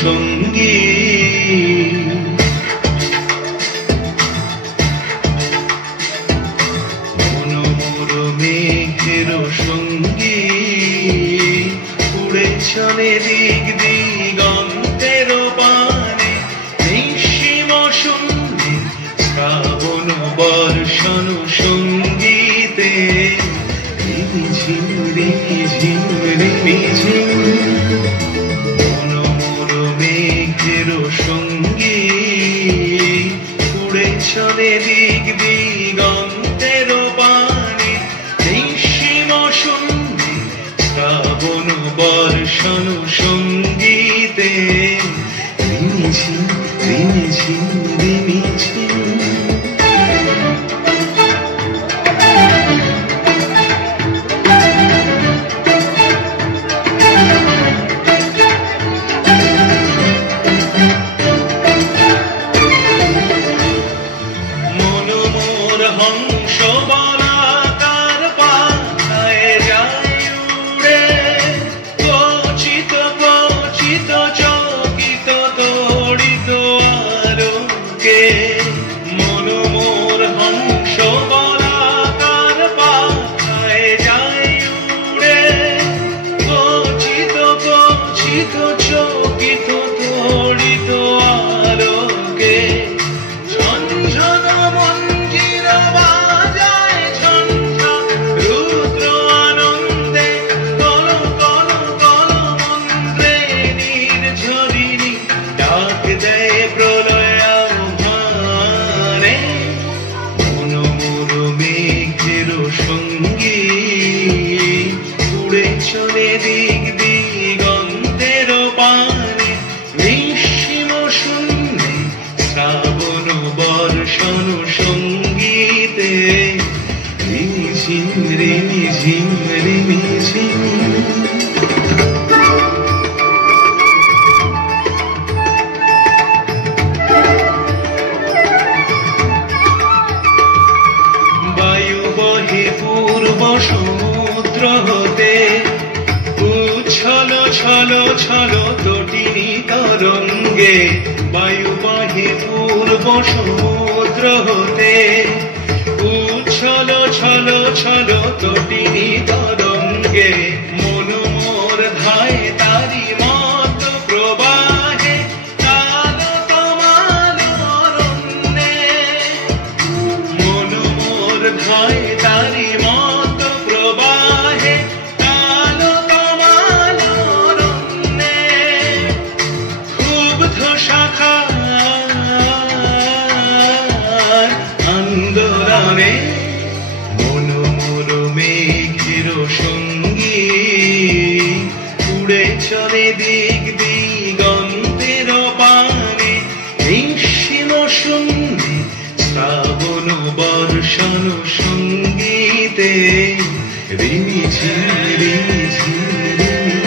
সঙ্গী। মনোমোর মেঘের সঙ্গী উড়ে চলে দিক দিগন্তের পানে, নিঃসীম শূন্যে শ্রাবণ বর্ষণ সঙ্গীতে। রিমিঝিম রিমিঝিম রিমিঝিম মনোমোর মেঘের সঙ্গী উড়ে চলে দিক দিগন্তের পানে, নিঃসীম শূন্যে শ্রাবণ বর্ষণ সঙ্গীতে। রিমিঝিম রিমিঝিম রিমিঝিম হংস বলাকার পাতায় যায় উড়ে, কচিত কচিত চকিত তড়িত আলোকে। মনোমোর হংস বলাকার পাতায় যায় উড়ে, কচিত কচিত চকিত তড়িত আলোকে। ঝনঝন মঞ্জির বাজায় ঝঞ্ঝা রুদ্র আনন্দে, কল কল কল মন্ত্রে নির্ঝরিণী ডাক দেয় প্রলয় আহ্বানে। মনোমোর মেঘের সঙ্গী উড়ে চলে দিক দিগন্তের পানে, নিঃসীম শূন্যে শ্রাবণ বর্ষণ সঙ্গীতে। রিমিঝিম রিমিঝিম রিমিঝিম বায়ু বহে পূর্ব সমুদ্র হতে, উচ্ছল ছল ছল তটিনী তরঙ্গে। বায়ু বহে পূর্ব সমুদ্র হতে, উচ্ছল ছল ছল তটিনী তরঙ্গে। মনোমোর ধায় তারি মত প্রবাহে, কাল তমাল অরণ্যে। মনোমোর ধায় তারি মত প্রবাহে, কাল তমাল অরণ্যে। ক্ষুব্ধ শাখার আন্দোলনে মনোমোর মেঘের সঙ্গী উড়ে চলে দিক দিগন্তের পানে, নিঃসীম শূন্যে শ্রাবণ বর্ষণ সঙ্গীতে। রিমিঝিম রিমিঝিম রিমিঝিম